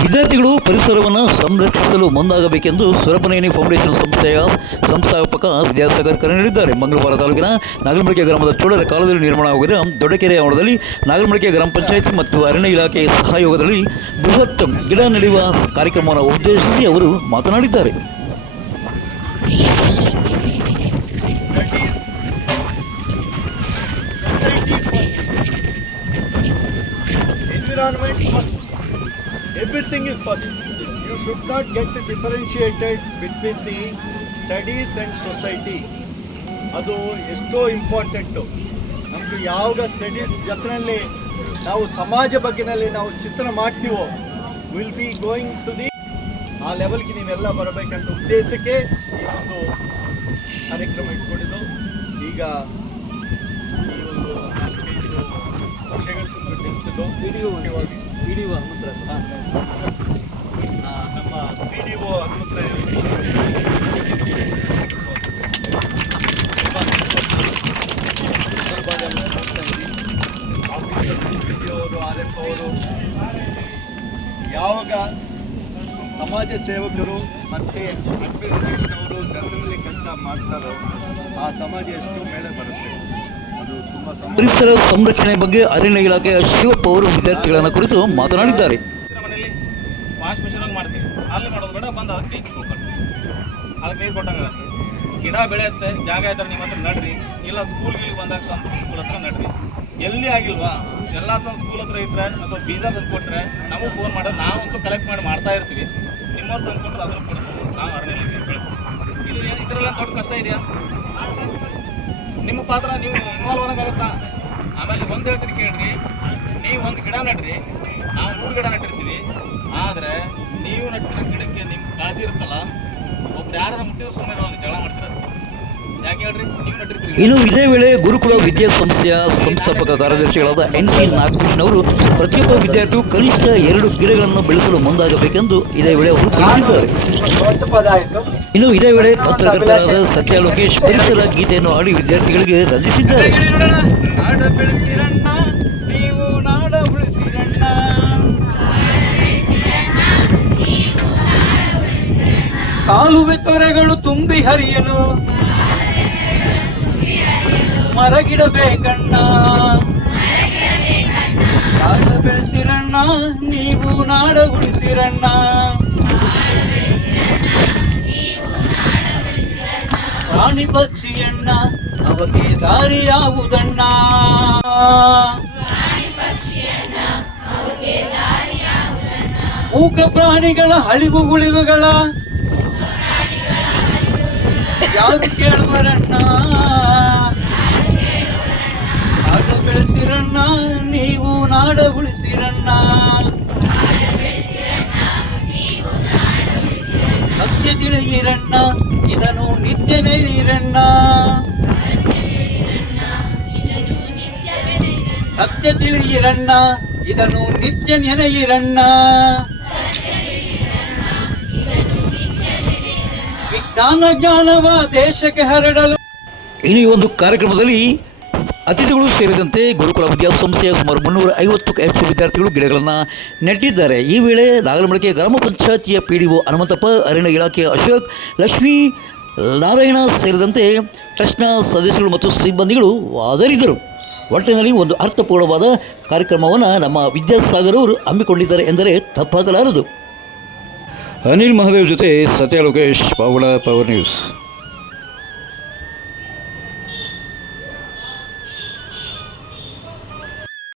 ವಿದ್ಯಾರ್ಥಿಗಳು ಪರಿಸರವನ್ನು ಸಂರಕ್ಷಿಸಲು ಮುಂದಾಗಬೇಕೆಂದು ಸುರಪನೇನಿ ಫೌಂಡೇಶನ್ ಸಂಸ್ಥೆಯ ಸಂಸ್ಥಾಪಕ ವಿದ್ಯಾಸಾಗರ್ ಕರೆ ನೀಡಿದ್ದಾರೆ. ಮಂಗಳವಾರ ತಾಲೂಕಿನ ನಾಗಲಮಡಿಕೆ ಗ್ರಾಮದ ಚೋಳರ ಕಾಲದಲ್ಲಿ ನಿರ್ಮಾಣವಾಗಿರುವ ದೊಡ್ಡಕೆರೆ ಆವರಣದಲ್ಲಿ ನಾಗಲಮಡಿಕೆ ಗ್ರಾಮ ಪಂಚಾಯಿತಿ ಮತ್ತು ಅರಣ್ಯ ಇಲಾಖೆ ಸಹಯೋಗದಲ್ಲಿ ಬೃಹತ್ ಗಿಡ ನೆಡುವ ಕಾರ್ಯಕ್ರಮವನ್ನು ಉದ್ದೇಶಿಸಿ ಅವರು ಮಾತನಾಡಿದ್ದಾರೆ. Everything is possible. You should not get differentiated between the studies and society. ಅದು ಎಷ್ಟೋ ಇಂಪಾರ್ಟೆಂಟು ನಮಗೆ ಯಾವಾಗ ಸ್ಟಡೀಸ್ ಜೊತೆಯಲ್ಲಿ ನಾವು ಸಮಾಜ ಬಗ್ಗೆನಲ್ಲಿ ನಾವು ಚಿತ್ರ ಮಾಡ್ತೀವೋ will be going to the ಆ ಲೆವೆಲ್ಗೆ ನೀವೆಲ್ಲ ಬರಬೇಕಂತ ಉದ್ದೇಶಕ್ಕೆ ಈ ಒಂದು ಕಾರ್ಯಕ್ರಮ ಇಟ್ಕೊಂಡಿದ್ದು ಈಗ ಈ ಒಂದು ನಾಲ್ಕೈದು ವಿಷಯಗಳು ತುಂಬ ತಿಳಿಸಿದ್ದು ಮುಖ್ಯವಾಗಿ ಆ, ನಮ್ಮ ಡಿ ಒ ಡಿ ಯಾವಾಗ ಸಮಾಜ ಸೇವಕರು ಮತ್ತು ಅಡ್ಮಿನಿಸ್ಟ್ರೇಷನ್ ಅವರು ಜನರಲ್ಲಿ ಕೆಲಸ ಮಾಡ್ತಾರೋ ಆ ಸಮಾಜ ಎಷ್ಟು ಮೇಲೆ ಬರುತ್ತೆ. ಪರಿಸರ ಸಂರಕ್ಷಣೆ ಬಗ್ಗೆ ಅರಣ್ಯ ಇಲಾಖೆ ಶಿವಪ್ಪ ಅವರು ವಿದ್ಯಾರ್ಥಿಗಳನ್ನ ಕುರಿತು ಮಾತನಾಡಿದ್ದಾರೆ. ಮಾಡ್ತೀವಿ. ಅಲ್ಲಿ ಬಂದು ಅದಕ್ಕೆ ಅದಕ್ಕೆ ನೀರು ಕೊಟ್ಟಂಗೆ ಗಿಡ ಬೆಳೆಯುತ್ತೆ, ಜಾಗ ಇದ್ರೆ ನಿಮ್ಮ ಹತ್ರ ನಡ್ರಿ. ಇಲ್ಲ ಸ್ಕೂಲ್ ಗಿಲ್ ಬಂದಾಗ ತಂದು ಸ್ಕೂಲ್ ಹತ್ರ ನಡ್ರಿ. ಎಲ್ಲಿ ಆಗಿಲ್ವಾ? ಎಲ್ಲ ತಂದು ಸ್ಕೂಲ್ ಹತ್ರ ಇಟ್ಟರೆ ಅಥವಾ ಬೀಜ ತಂದು ಕೊಟ್ರೆ ನಮಗೆ ಫೋನ್ ಮಾಡೋದು ನಾವಂತೂ ಕಲೆಕ್ಟ್ ಮಾಡಿ ಮಾಡ್ತಾ ಇರ್ತೀವಿ. ನಿಮ್ಮವ್ರು ತಂದು ಕೊಟ್ಟರೆ ಅದನ್ನು ಕೊಡ್ತೀವಿ. ನಾವು ಅರಣ್ಯ ಬೆಳೆಸ್ತೀವಿ ಇದು ಇದ್ರೆಲ್ಲ ದೊಡ್ಡ ಕಷ್ಟ ಇದೆಯಾ? ನಿಮ್ಮ ಪಾತ್ರ ನೀವು ಇನ್ವಾಲ್ವ್ ಆಗೋಕ್ಕಾಗತ್ತಾ? ಆಮೇಲೆ ಒಂದು ಹೇಳ್ತೀನಿ ಕೇಳ್ರಿ. ನೀವು ಒಂದು ಗಿಡ ನಡ್ರಿ ನಾವು ಮೂರು ಗಿಡ ನೆಟ್ಟಿರ್ತೀವಿ. ಆದರೆ ನೀವು ನೆಟ್ಟಿರೋ ಗಿಡಕ್ಕೆ ನಿಮ್ಗೆ ಕಾಳಜಿ ಇರುತ್ತಲ್ಲ? ಒಬ್ರು ಯಾರು ಮುಟ್ಟಿದ್ರು ಸುಮ್ಮನೆ ಒಂದು ಜಗಳ ಮಾಡ್ತಾರೆ? ಇನ್ನು ಇದೇ ವೇಳೆ ಗುರುಕುಲ ವಿದ್ಯಾಸಂಸ್ಥೆಯ ಸಂಸ್ಥಾಪಕ ಕಾರ್ಯದರ್ಶಿಗಳಾದ ಎನ್ ಸಿ ನಾಗಭೂಷಣ್ ಅವರು ಪ್ರತಿಯೊಬ್ಬ ವಿದ್ಯಾರ್ಥಿಯು ಕನಿಷ್ಠ ಎರಡು ಗಿಡಗಳನ್ನು ಬೆಳೆಸಲು ಮುಂದಾಗಬೇಕೆಂದು ಇದೇ ವೇಳೆ ಅವರು ತಿಳಿಸಿದ್ದಾರೆ. ಇನ್ನು ಇದೇ ವೇಳೆ ಪತ್ರಕರ್ತರಾದ ಸತ್ಯ ಲೋಕೇಶ್ ಪರಿಸರ ಗೀತೆಯನ್ನು ಹಾಡಿ ವಿದ್ಯಾರ್ಥಿಗಳಿಗೆ ರಚಿಸಿದ್ದಾರೆ ಕಾಲುವೆ ತೊರೆಗಳು ತುಂಬಿ ಹರಿಯಲು ಮರಗಿಡಬೇಕಣ್ಣ ನಾಡ ಬೆಳೆಸಿರಣ್ಣ ನೀವು ನಾಡ ಉಳಿಸಿರಣ್ಣ ಪ್ರಾಣಿ ಪಕ್ಷಿಯಣ್ಣ ಅವಕ್ಕೆ ದಾರಿ ಯಾವುದಣ್ಣ ಮೂಕ ಪ್ರಾಣಿಗಳ ಹಳಿವು ಗುಳಿವುಗಳ ಯಾರು ಕೇಳುವರಣ್ಣ ನಾಡ ಬೆಳೆಸಿರಣ್ಣ, ನೀವು ನಾಡ ಉಳಿಸಿರಣ್ಣ. ಸತ್ಯ ತಿಳಿಯಿರಣ್ಣ, ಇದನ್ನು ನಿತ್ಯ ನೆಲೆಯಿರಣ್ಣ ಸತ್ಯ ತಿಳಿಯಿರಣ್ಣ, ಇದನ್ನು ನಿತ್ಯ ನೆನೆಯಿರಣ್ಣ. ವಿಜ್ಞಾನ ಜ್ಞಾನವ ದೇಶಕ್ಕೆ ಹರಡಲು. ಇನ್ನು ಈ ಒಂದು ಕಾರ್ಯಕ್ರಮದಲ್ಲಿ ಅತಿಥಿಗಳು ಸೇರಿದಂತೆ ಗುರುಕುಲ ವಿದ್ಯಾಸಂಸ್ಥೆಯ ಸುಮಾರು ಮುನ್ನೂರ ಐವತ್ತಕ್ಕೂ ಹೆಚ್ಚು ವಿದ್ಯಾರ್ಥಿಗಳು ಗಿಡಗಳನ್ನು ನೆಟ್ಟಿದ್ದಾರೆ. ಈ ವೇಳೆ ನಾಗಲಮಡಿಕೆ ಗ್ರಾಮ ಪಂಚಾಯತಿಯ ಪಿ ಡಿ ಒ ಹನುಮಂತಪ್ಪ, ಅರಣ್ಯ ಇಲಾಖೆಯ ಅಶೋಕ್, ಲಕ್ಷ್ಮೀ, ನಾರಾಯಣ ಸೇರಿದಂತೆ ಟ್ರಸ್ಟ್ನ ಸದಸ್ಯರು ಮತ್ತು ಸಿಬ್ಬಂದಿಗಳು ಹಾಜರಿದ್ದರು. ಒಟ್ಟಿನಲ್ಲಿ ಒಂದು ಅರ್ಥಪೂರ್ಣವಾದ ಕಾರ್ಯಕ್ರಮವನ್ನು ನಮ್ಮ ವಿದ್ಯಾಸಾಗರ್ ಅವರು ಹಮ್ಮಿಕೊಂಡಿದ್ದಾರೆ ಎಂದರೆ ತಪ್ಪಾಗಲಾರದು. ಅನಿಲ್ ಮಹಾದೇವ್ ಜೊತೆ ಸತ್ಯ ಲೋಕೇಶ್ ಪಾವಡ ಪವರ್ ನ್ಯೂಸ್.